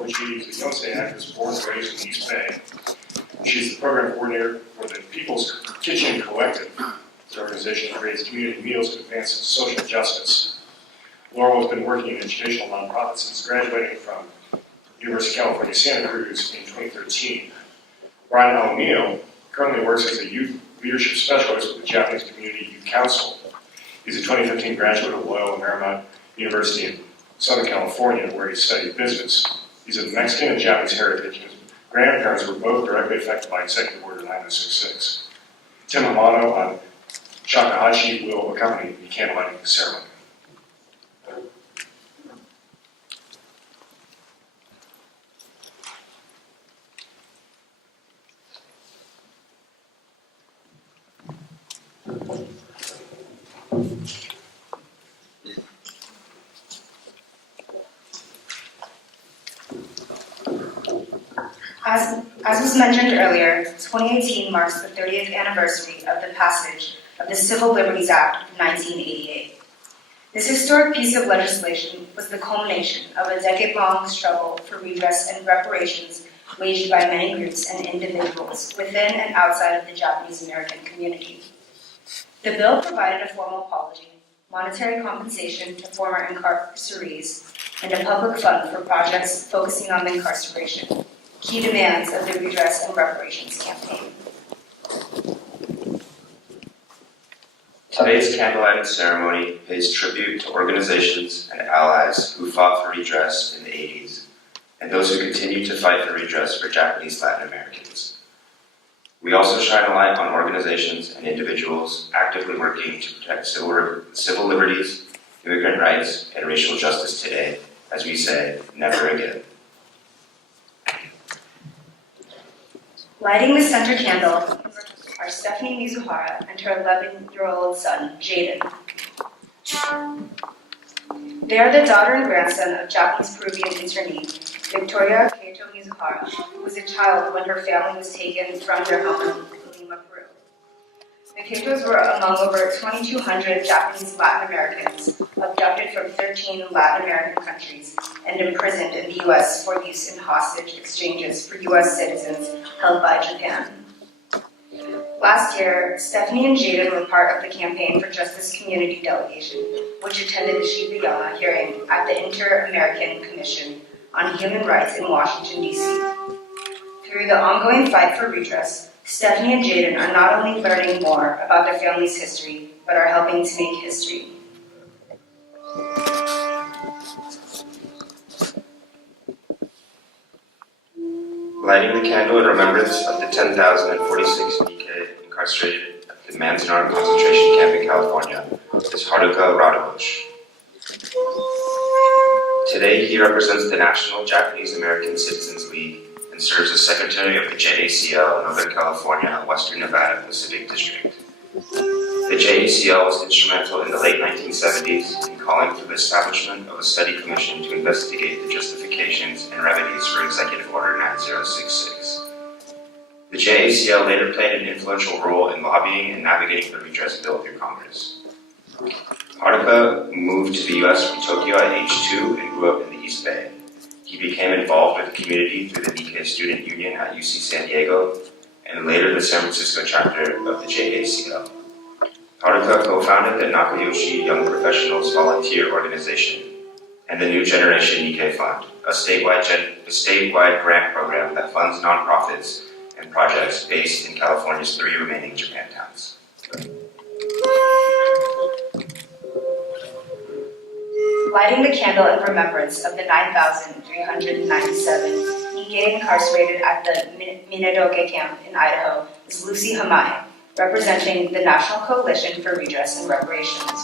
Fujii is a Yonsei actress born and raised in the East Bay. She's the program coordinator for the People's Kitchen Collective. This organization creates community meals to advance social justice. Laurel has been working in educational nonprofits since graduating from University of California, Santa Cruz in 2013. Bryan Alamillo currently works as a youth leadership specialist with the Japanese Community Youth Council. He's a 2015 graduate of Loyola Marymount University in Southern California, where he studied business. He's of Mexican and Japanese heritage, and his grandparents were both directly affected by Executive Order 9066. Tim Hamano on shakuhachi will accompany the candlelighting ceremony. As was mentioned earlier, 2018 marks the 30th anniversary of the passage of the Civil Liberties Act of 1988. This historic piece of legislation was the culmination of a decade-long struggle for redress and reparations waged by many groups and individuals within and outside of the Japanese American community. The bill provided a formal apology, monetary compensation to former incarcerees, and a public fund for projects focusing on incarceration, key demands of the redress and reparations campaign. Today's candlelighting ceremony pays tribute to organizations and allies who fought for redress in the 80s, and those who continue to fight for redress for Japanese Latin Americans. We also shine a light on organizations and individuals actively working to protect civil liberties, immigrant rights, and racial justice today, as we say, never again. Lighting the center candle are Stephanie Mizuhara and her 11-year-old son, Jaden. They are the daughter and grandson of Japanese-Peruvian internee Victoria Kato Mizuhara, who was a child when her family was taken from their home in Lima, Peru. The Katos were among over 2,200 Japanese Latin Americans abducted from 13 Latin American countries and imprisoned in the U.S. for use in hostage exchanges for U.S. citizens held by Japan. Last year, Stephanie and Jaden were part of the Campaign for Justice Community delegation, which attended the Shibuya hearing at the Inter-American Commission on Human Rights in Washington, D.C. Through the ongoing fight for redress, Stephanie and Jaden are not only learning more about their family's history, but are helping to make history. Lighting the candle in remembrance of the 10,046 Nikkei incarcerated at the Manzanar concentration camp in California is Haruka Radabush. Today, he represents the National Japanese American Citizens League and serves as secretary of the JACL in Northern California and Western Nevada Pacific District. The JACL was instrumental in the late 1970s in calling for the establishment of a study commission to investigate the justifications and remedies for Executive Order 9066. The JACL later played an influential role in lobbying and navigating the redress bill through Congress. Haruka moved to the U.S. from Tokyo at age 2 and grew up in the East Bay. He became involved with the community through the Nikkei Student Union at UC San Diego and later the San Francisco chapter of the JACL. Haruka co-founded the Nakayoshi Young Professionals Volunteer Organization and the New Generation Nikkei Fund, a statewide grant program that funds nonprofits and projects based in California's 3 remaining Japantowns. Lighting the candle in remembrance of the 9,397 Nikkei incarcerated at the Minadoke camp in Idaho is Lucy Hamai, representing the National Coalition for Redress and Reparations.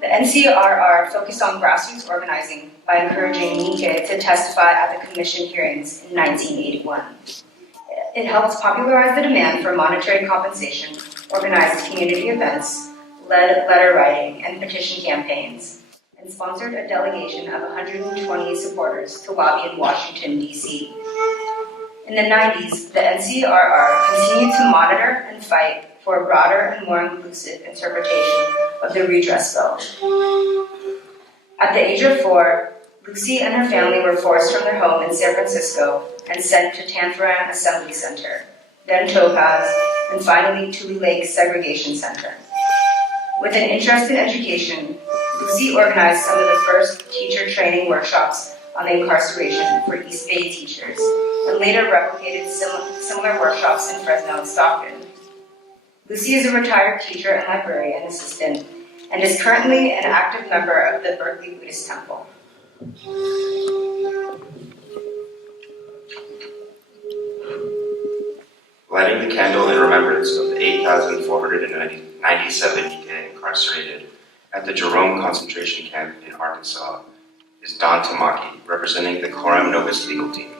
The NCRR focused on grassroots organizing by encouraging Nikkei to testify at the commission hearings in 1981. It helped popularize the demand for monetary compensation, organized community events, led letter writing and petition campaigns, and sponsored a delegation of 120 supporters to lobby in Washington, D.C. In the 90s, the NCRR continued to monitor and fight for a broader and more inclusive interpretation of the redress bill. At the age of 4, Lucy and her family were forced from their home in San Francisco and sent to Tanforan Assembly Center, then Topaz, and finally Tule Lake Segregation Center. With an interest in education, Lucy organized some of the first teacher training workshops on the incarceration for East Bay teachers, and later replicated similar workshops in Fresno and Stockton. Lucy is a retired teacher and librarian assistant, and is currently an active member of the Berkeley Buddhist Temple. Lighting the candle in remembrance of the 8,497 Nikkei incarcerated at the Jerome concentration camp in Arkansas is Don Tamaki, representing the Coram Nobis legal team.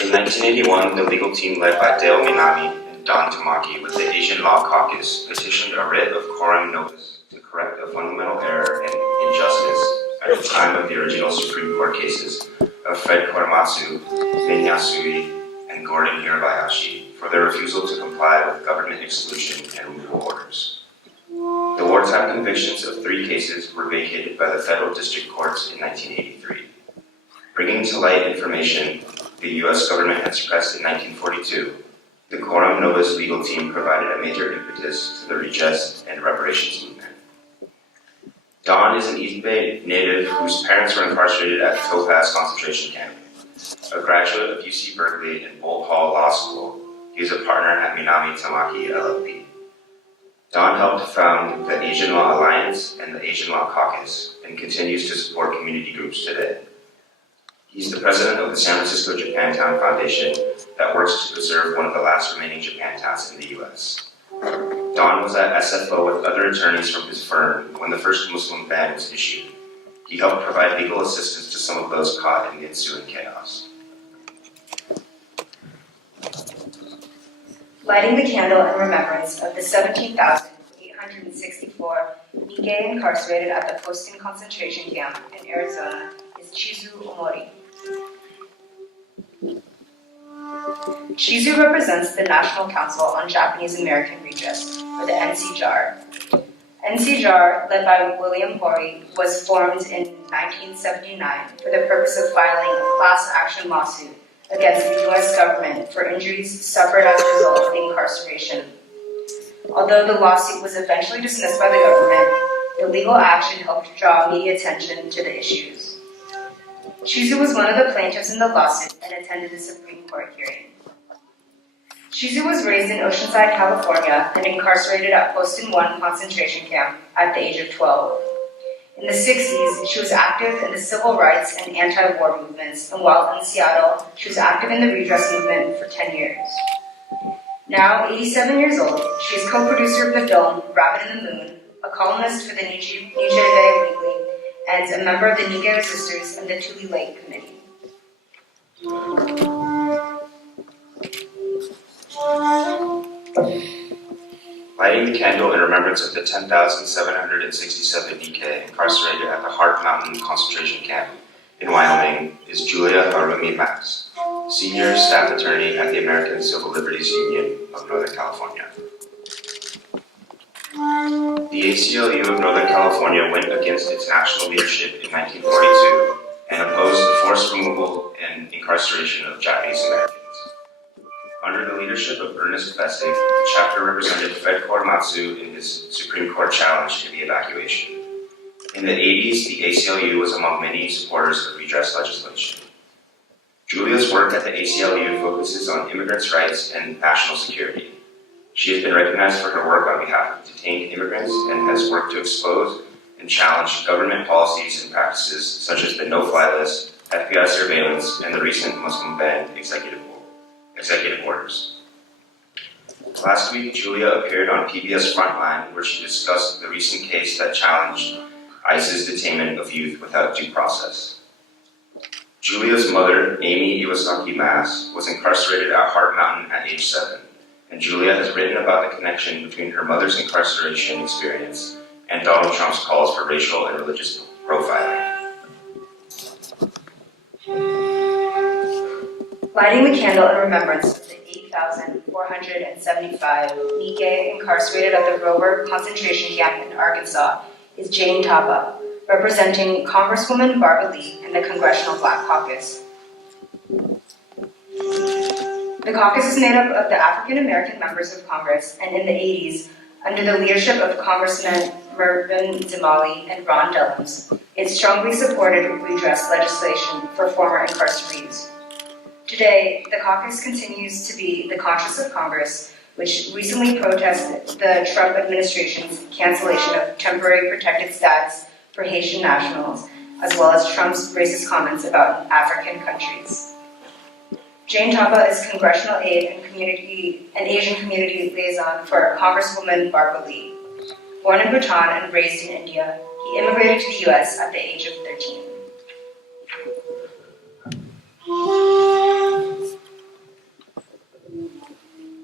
In 1981, the legal team led by Dale Minami and Don Tamaki with the Asian Law Caucus petitioned a writ of Coram Nobis to correct a fundamental error and injustice at the time of the original Supreme Court cases of Fred Korematsu, Min Yasui, and Gordon Hirabayashi for their refusal to comply with government exclusion and removal orders. The wartime convictions of 3 cases were vacated by the federal district courts in 1983. Bringing to light information the U.S. government had suppressed in 1942, the Coram Nobis legal team provided a major impetus to the redress and reparations movement. Don is an East Bay native whose parents were incarcerated at the Topaz concentration camp. A graduate of UC Berkeley and Bolt Hall Law School, he is a partner at Minami Tamaki LLP. Don helped found the Asian Law Alliance and the Asian Law Caucus and continues to support community groups today. He's the president of the San Francisco Japantown Foundation that works to preserve one of the last remaining Japantowns in the U.S. Don was at SFO with other attorneys from his firm when the first Muslim ban was issued. He helped provide legal assistance to some of those caught in the ensuing chaos. Lighting the candle in remembrance of the 17,864 Nikkei incarcerated at the Poston concentration camp in Arizona is Chizu Omori. Chizu represents the National Council on Japanese American Redress, or the NCJAR. NCJAR, led by William Hori, was formed in 1979 for the purpose of filing a class action lawsuit against the U.S. government for injuries suffered as a result of incarceration. Although the lawsuit was eventually dismissed by the government, the legal action helped draw media attention to the issues. Chizu was one of the plaintiffs in the lawsuit and attended the Supreme Court hearing. Chizu was raised in Oceanside, California, and incarcerated at Poston 1 concentration camp at the age of 12. In the 60s, she was active in the civil rights and anti-war movements, and while in Seattle, she was active in the redress movement for 10 years. Now 87 years old, she is co-producer of the film Rabbit in the Moon, a columnist for the New Jersey Weekly, and a member of the Nikkei Sisters and the Tule Lake Committee. Lighting the candle in remembrance of the 10,767 Nikkei incarcerated at the Heart Mountain concentration camp in Wyoming is Julia Harumi Max, senior staff attorney at the American Civil Liberties Union of Northern California. The ACLU of Northern California went against its national leadership in 1942 and opposed the forced removal and incarceration of Japanese Americans. Under the leadership of Ernest Bessig, the chapter represented Fred Korematsu in his Supreme Court challenge to the evacuation. In the 80s, the ACLU was among many supporters of redress legislation. Julia's work at the ACLU focuses on immigrants' rights and national security. She has been recognized for her work on behalf of detained immigrants and has worked to expose and challenge government policies and practices such as the no-fly list, FBI surveillance, and the recent Muslim ban executive orders. Last week, Julia appeared on PBS Frontline, where she discussed the recent case that challenged ICE's detainment of youth without due process. Julia's mother, Amy Iwasaki Mass, was incarcerated at Heart Mountain at age 7, and Julia has written about the connection between her mother's incarceration experience and Donald Trump's calls for racial and religious profiling. Lighting the candle in remembrance of the 8,475 Nikkei incarcerated at the Rover concentration camp in Arkansas is Jane Tapa, representing Congresswoman Barbed in the Congressional Black Caucus. The caucus is made up of the African American members of Congress, and in the 80s, under the leadership of Congressmen Mervyn Zimali and Ron Dellums, it strongly supported redress legislation for former incarcerees. Today, the caucus continues to be the conscience of Congress, which recently protested the Trump administration's cancellation of temporary protected status for Haitian nationals, as well as Trump's racist comments about African countries. Jane Tapa is congressional aide and Asian community liaison for Congresswoman Barbed Lee. Born in Bhutan and raised in India, he immigrated to the U.S. at the age of 13.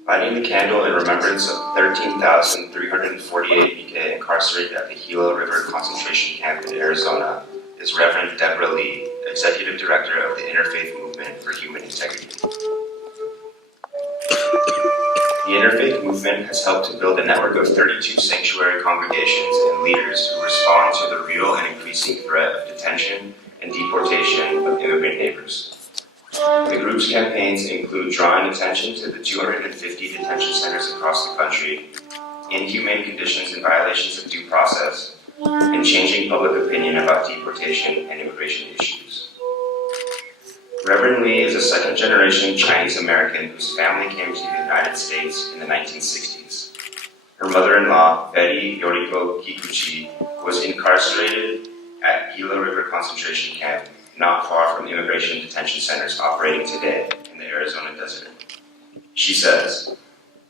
Lighting the candle in remembrance of 13,348 Nikkei incarcerated at the Gila River concentration camp in Arizona is Reverend Deborah Lee, Executive Director of the Interfaith Movement for Human Integrity. The Interfaith Movement has helped to build a network of 32 sanctuary congregations and leaders who respond to the real and increasing threat of detention and deportation of immigrant neighbors. The group's campaigns include drawing attention to the 250 detention centers across the country, inhumane conditions and violations of due process, and changing public opinion about deportation and immigration issues. Reverend Lee is a second-generation Chinese American whose family came to the United States in the 1960s. Her mother-in-law, Betty Yoriko Kikuchi, was incarcerated at Gila River concentration camp, not far from immigration detention centers operating today in the Arizona desert. She says,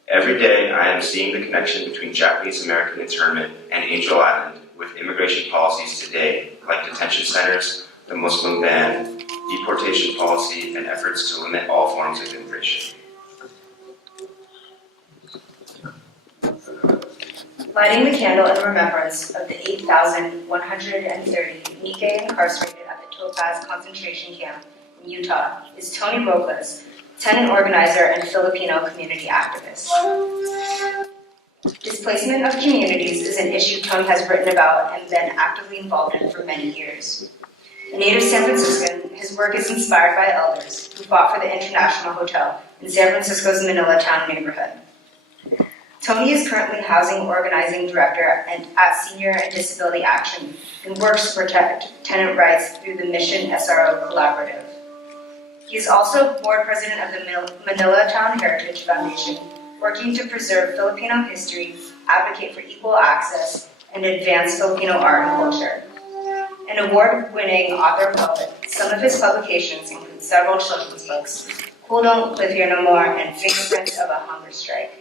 "Every day I am seeing the connection between Japanese American internment and Angel Island with immigration policies today, like detention centers, the Muslim ban, deportation policy, and efforts to limit all forms of immigration." Lighting the candle in remembrance of the 8,130 Nikkei incarcerated at the Topaz concentration camp in Utah is Tony Robles, tenant organizer and Filipino community activist. Displacement of communities is an issue Tony has written about and been actively involved in for many years. A native San Franciscan, his work is inspired by elders who fought for the International Hotel in San Francisco's Manila Town neighborhood. Tony is currently Housing Organizing Director at Senior and Disability Action and works to protect tenant rights through the Mission SRO Collaborative. He is also board president of the Manila Town Heritage Foundation, working to preserve Filipino history, advocate for equal access, and advance Filipino art and culture. An award-winning author poet, some of his publications include several children's books, Cool Don't Live Here No More, and Fingerprints of a Hunger Strike.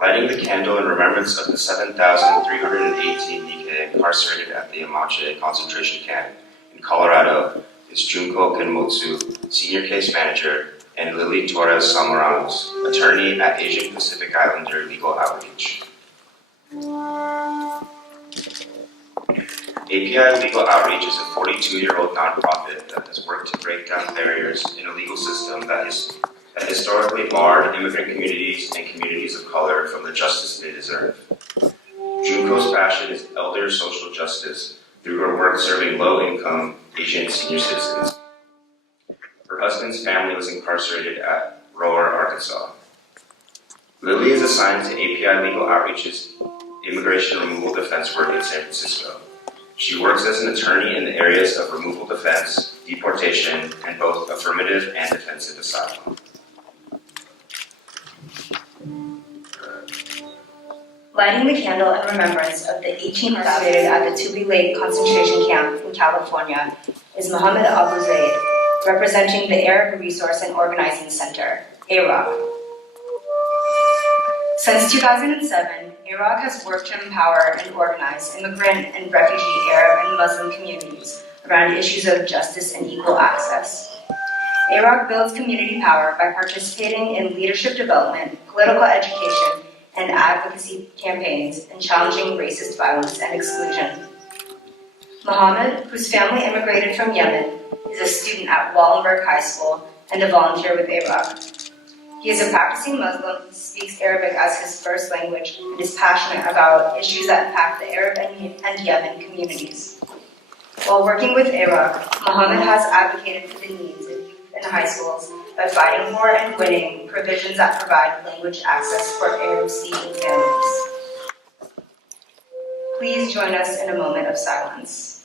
Lighting the candle in remembrance of the 7,318 Nikkei incarcerated at the Amache concentration camp in Colorado is Junko Kenmotsu, Senior Case Manager, and Lily Torres Samaranos, Attorney at Asian Pacific Islander Legal Outreach. API Legal Outreach is a 42-year-old nonprofit that has worked to break down barriers in a legal system that historically barred immigrant communities and communities of color from the justice they deserve. Junko's passion is elder social justice through her work serving low-income Asian senior citizens. Her husband's family was incarcerated at Laurel, Arkansas. Lily is assigned to API Legal Outreach's immigration removal defense work in San Francisco. She works as an attorney in the areas of removal defense, deportation, and both affirmative and defensive asylum. Lighting the candle in remembrance of the 18 incarcerated at the Tule Lake concentration camp in California is Mohammed Abu Zaid, representing the Arab Resource and Organizing Center, AROC. Since 2007, AROC has worked to empower and organize immigrant and refugee Arab and Muslim communities around issues of justice and equal access. AROC builds community power by participating in leadership development, political education, and advocacy campaigns and challenging racist violence and exclusion. Mohammed, whose family immigrated from Yemen, is a student at Wallenberg High School and a volunteer with AROC. He is a practicing Muslim, speaks Arabic as his first language, and is passionate about issues that impact the Arab and Yemen communities. While working with Iraq, Muhammad has advocated for the needs of youth in high schools by fighting for and winning provisions that provide language access for Arab-speaking families. Please join us in a moment of silence.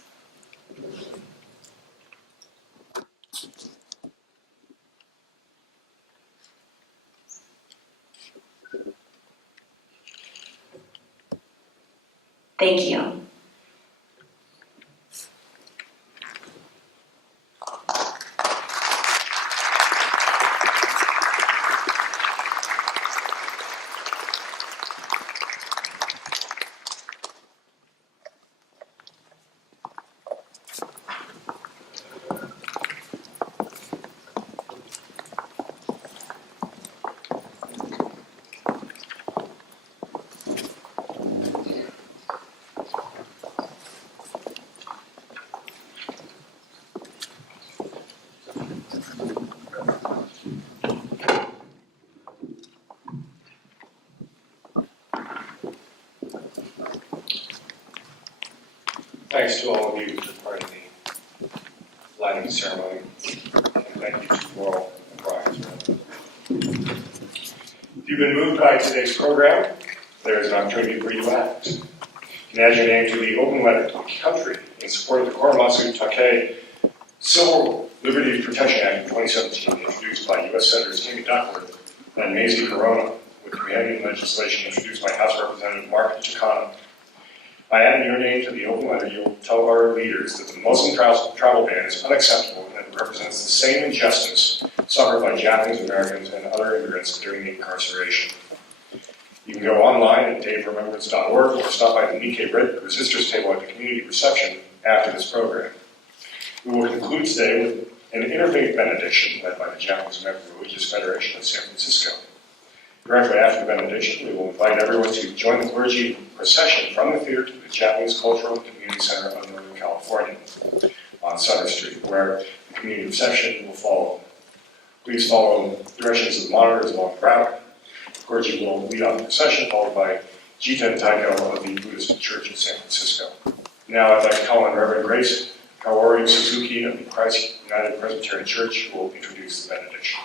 Thank you. Thanks to all of you for part of the lighting ceremony, and thank you to Laurel and Bryan as well. If you've been moved by today's program, there is an opportunity for you to act. You can add your name to the open letter to the country in support of the Korematsu Take Civil Liberties Protection Act of 2017, introduced by U.S. Senators Tammy Duckworth and Mazie Corona, with companion legislation introduced by House Representative Mark Chicano. By adding your name to the open letter, you will tell our leaders that the Muslim travel ban is unacceptable and that it represents the same injustice suffered by Japanese Americans and other immigrants during the incarceration. You can go online at dayremembrance.org or stop by the Nikkei Resistors table at the community reception after this program. We will conclude today with an interfaith benediction led by the Japanese American Religious Federation of San Francisco. Directly after the benediction, we will invite everyone to join the clergy procession from the theater to the Japanese Cultural and Community Center of Northern California on Sutter Street, where the community reception will follow. Please follow directions of the monitors along the route. The clergy will lead on the procession, followed by Jiten Taiko of the Buddhist Church of San Francisco. Now I'd like to call on Reverend Grace Kaori Suzuki of the Christ United Presbyterian Church, who will introduce the benediction.